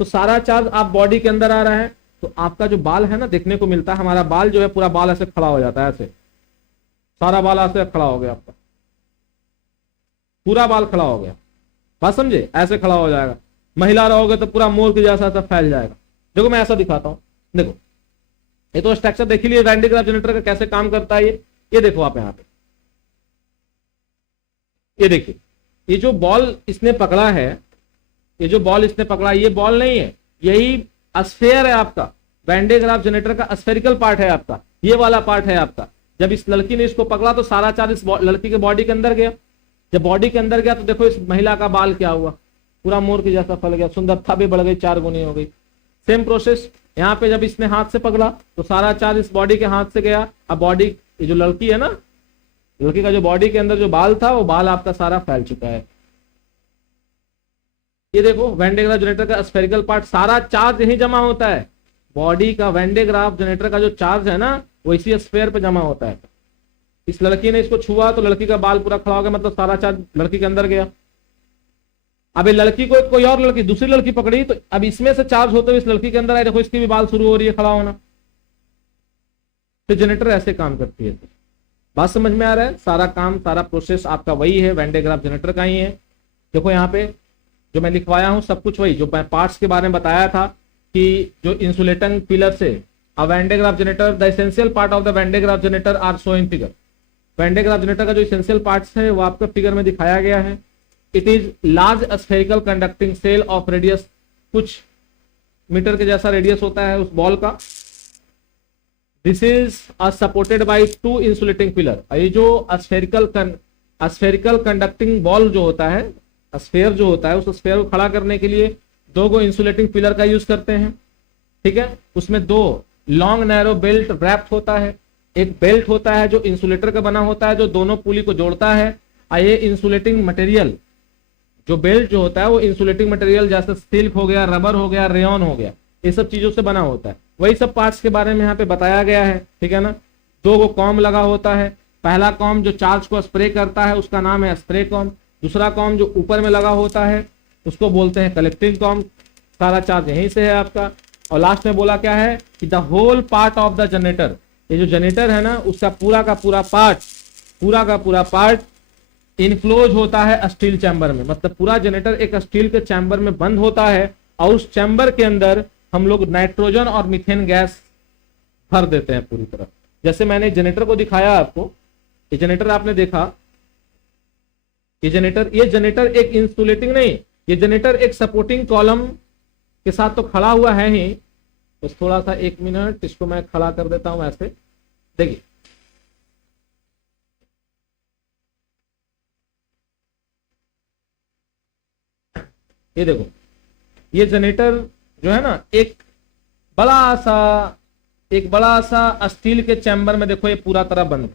तो सारा चार्ज आप बॉडी के अंदर आ रहा है। तो आपका जो बाल है ना, देखने को मिलता है हमारा बाल जो है पूरा बाल ऐसे खड़ा हो जाता है, ऐसे सारा बाल ऐसे खड़ा हो गया, आपका पूरा बाल खड़ा हो गया। बात समझे? ऐसे खड़ा हो जाएगा। महिला रहोगे तो पूरा मोर के जैसा ऐसा फैल जाएगा। देखो मैं ऐसा दिखाता हूं, देखो ये तो स्ट्रक्चर देख लीजिए वैन डे ग्राफ जनरेटर का कैसे काम करता है। ये देखो आप यहाँ पे, ये देखिए ये जो बॉल इसने पकड़ा है, ये जो बॉल इसने पकड़ा, ये बॉल नहीं है, यही स्फीयर है आपका। वैन डे ग्राफ जनरेटर का स्फेरिकल पार्ट है आपका, ये वाला पार्ट है आपका। जब इस लड़की ने इसको पकड़ा तो सारा चार्ज इस लड़की के बॉडी के अंदर गया। जब बॉडी के अंदर गया तो देखो इस महिला का बाल क्या हुआ, पूरा मोर के जैसा फल गया, सुंदरता भी बढ़ गई, 4 गुनी हो गई। सेम प्रोसेस यहाँ पे जब इसने हाथ से पकड़ा तो सारा चार्ज इस बॉडी के हाथ से गया। अब बॉडी, ये जो लड़की है ना, लड़की का जो बॉडी के अंदर जो बाल था वो बाल आपका सारा फैल चुका है। ये देखो वेन डे ग्राफ जनरेटर का स्फेरिकल पार्ट, सारा चार्ज यही जमा होता है। बॉडी का वेन डे ग्राफ जनरेटर का जो चार्ज है ना वो इसी स्फेयर पे जमा होता है। इस लड़की ने इसको छुआ तो लड़की का बाल पूरा खड़ा हो गया, मतलब सारा चार्ज लड़की के अंदर गया। अब ये लड़की को कोई और लड़की, दूसरी लड़की पकड़ी तो अब इसमें से चार्ज होते हुए इस लड़की के अंदर आए, देखो इसकी भी बाल शुरू हो रही है खड़ा होना। तो जनरेटर ऐसे काम करती है। बात समझ में आ रहा है? सारा काम, सारा प्रोसेस आपका वही है, वेन डे ग्राफ जनरेटर का ही है। देखो यहाँ पे जो मैं लिखवाया हूं सब कुछ वही, जो मैं पार्ट्स के बारे में बताया था कि जो इंसुलेटिंग पिलर से a Van de Graaff generator, the essential part of the Van de Graaff generator are show in figure. Van de Graaff generator का जो एसेंशियल पार्ट्स है वो आपका फिगर में दिखाया गया है। It is large spherical conducting shell of radius, कुछ मीटर के जैसा रेडियस होता है उस बॉल का। This is supported by 2 insulating pillar. ये जो स्फेरिकल कंडक्टिंग बॉल जो होता है, स्फेयर जो होता है, उस स्फेयर को खड़ा करने के लिए 2 गो इंसुलेटिंग पिलर का यूज करते हैं। ठीक है, उसमें 2 लॉन्ग नैरो बेल्ट रैप्ड होता है, एक बेल्ट होता है जो इंसुलेटर का बना होता है जो दोनों पुली को जोड़ता है। ये इंसुलेटिंग मटेरियल, जो बेल्ट जो होता है वो इंसुलेटिंग मटेरियल जैसे सिल्क हो गया, रबर हो गया, रेयन हो गया, ये सब चीजों से बना होता है। वही सब पार्ट्स के बारे में यहाँ पे बताया गया है। ठीक है ना, 2 गो कॉम लगा होता है। पहला कॉम जो चार्ज को स्प्रे करता है उसका नाम है स्प्रे कॉम। दूसरा कॉम जो ऊपर में लगा होता है उसको बोलते हैं कलेक्टिंग कॉम। सारा चार्ज यहीं से है आपका। और लास्ट में बोला क्या है कि the whole part of the generator, ये जो जनरेटर है ना उसका पूरा का पूरा पार्ट इनक्लोज होता है स्टील चैम्बर में। मतलब पूरा जनरेटर एक स्टील के चैम्बर में बंद होता है और उस चैम्बर के अंदर हम लोग नाइट्रोजन और मीथेन गैस भर देते हैं पूरी तरह। जैसे मैंने जनरेटर को दिखाया आपको, ये जनरेटर आपने देखा, ये जनरेटर एक इंसुलेटिंग नहीं, ये जनरेटर एक सपोर्टिंग कॉलम के साथ तो खड़ा हुआ है ही। बस थोड़ा सा 1 मिनट इसको मैं खड़ा कर देता हूं ऐसे। देखिए ये देखो, ये जनरेटर जो है ना एक बड़ा सा स्टील के चैम्बर में, देखो ये पूरा तरह बंद।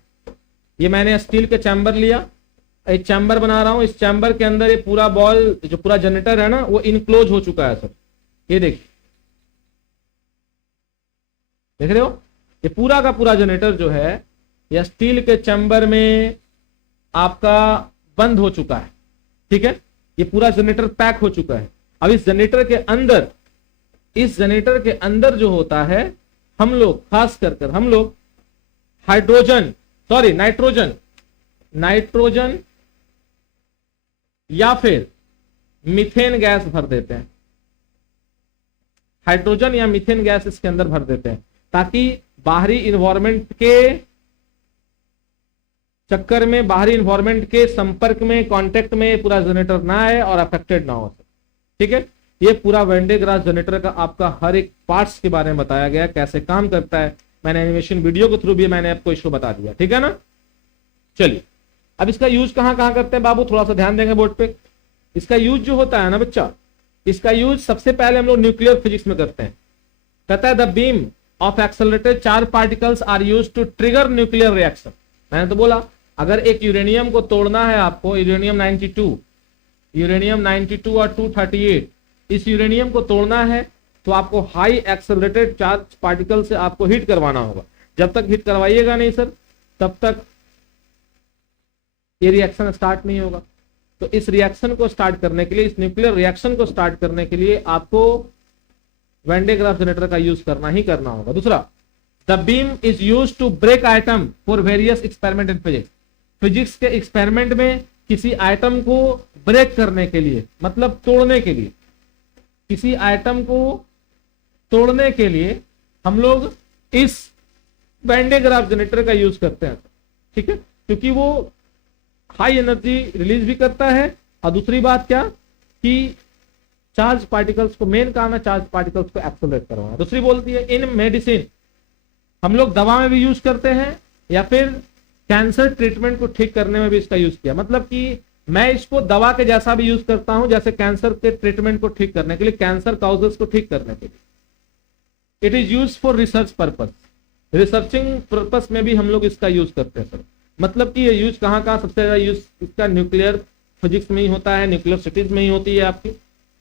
ये मैंने स्टील के चैम्बर लिया, एक चैम्बर बना रहा हूं। इस चैम्बर के अंदर ये पूरा बॉल जो पूरा जनरेटर है ना वो इनक्लोज हो चुका है सर। ये देखिए, देख रहे हो, ये पूरा का पूरा जनरेटर जो है ये स्टील के चैम्बर में आपका बंद हो चुका है। ठीक है, ये पूरा जनरेटर पैक हो चुका है। अब इस जनरेटर के अंदर जो होता है, हम लोग खास कर हम लोग नाइट्रोजन या फिर मीथेन गैस भर देते हैं। हाइड्रोजन या मीथेन गैस इसके अंदर भर देते हैं ताकि बाहरी इन्वायरमेंट के चक्कर में, बाहरी इन्वायरमेंट के संपर्क में, कांटेक्ट में पूरा जनरेटर ना आए और अफेक्टेड ना हो। ठीक है, ये पूरा वेन डे ग्राफ जनरेटर का आपका हर एक पार्ट्स के बारे में बताया गया, कैसे काम करता है। मैंने एनिमेशन वीडियो के थ्रू भी मैंने आपको इसको बता दिया। ठीक है ना, चलिए अब इसका यूज कहां कहां करते हैं बाबू, थोड़ा सा ध्यान देंगे बोर्ड पे। इसका यूज जो होता है ना बच्चा, इसका यूज सबसे पहले हम लोग न्यूक्लियर फिजिक्स में करते हैं। कहता है the beam of accelerated charge particles are used to trigger nuclear reaction. मैंने तो बोला अगर एक यूरेनियम को तोड़ना है आपको, यूरेनियम 92 और 238, इस यूरेनियम को तोड़ना है तो आपको हाई एक्सेलरेटेड चार्ज पार्टिकल से आपको हीट करवाना होगा। जब तक हीट करवाइएगा नहीं सर तब तक ये रिएक्शन स्टार्ट नहीं होगा। तो इस रिएक्शन को स्टार्ट करने के लिए, इस न्यूक्लियर रिएक्शन को स्टार्ट करने के लिए आपको वेन डे ग्राफ जनरेटर का यूज करना ही करना होगा। दूसरा, the beam is use to break atom for various experiment in physics. Physics के एक्सपेरिमेंट में किसी आइटम को ब्रेक करने के लिए, मतलब तोड़ने के लिए, किसी आइटम को तोड़ने के लिए हम लोग इस वेन डे ग्राफ जनरेटर का यूज करते हैं। ठीक है, क्योंकि वो हाई एनर्जी रिलीज भी करता है और दूसरी बात क्या कि चार्ज पार्टिकल्स को, मेन काम है चार्ज पार्टिकल्स को एक्सेलरेट करवाना। दूसरी बोलती है इन मेडिसिन, हम लोग दवा में भी यूज करते हैं या फिर कैंसर ट्रीटमेंट को ठीक करने में भी इसका यूज किया। मतलब कि मैं इसको दवा के जैसा भी यूज करता हूं, जैसे कैंसर के ट्रीटमेंट को ठीक करने के लिए, कैंसर काउजेस को ठीक करने के लिए। It is use for research purpose, researching purpose में भी हम लोग इसका यूज करते हैं सर। मतलब कि ये यूज कहाँ कहाँ सबसे ज्यादा यूज इसका न्यूक्लियर फिजिक्स में ही होता है, न्यूक्लियर सिटीज में ही होती है आपकी,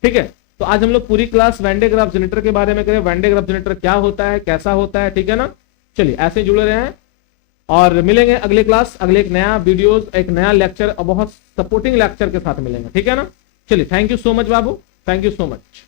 ठीक है। तो आज हम लोग पूरी class Van de Graaff generator के बारे में करें, वैन डे ग्राफ जनरेटर क्या होता है, कैसा होता है, ठीक है ना। चलिए ऐसे जुड़े रहे हैं और मिलेंगे अगले क्लास, अगले एक नया वीडियोस, एक नया लेक्चर और बहुत सपोर्टिंग लेक्चर के साथ मिलेंगे, ठीक है ना। चलिए thank you so much Babu, thank you so much.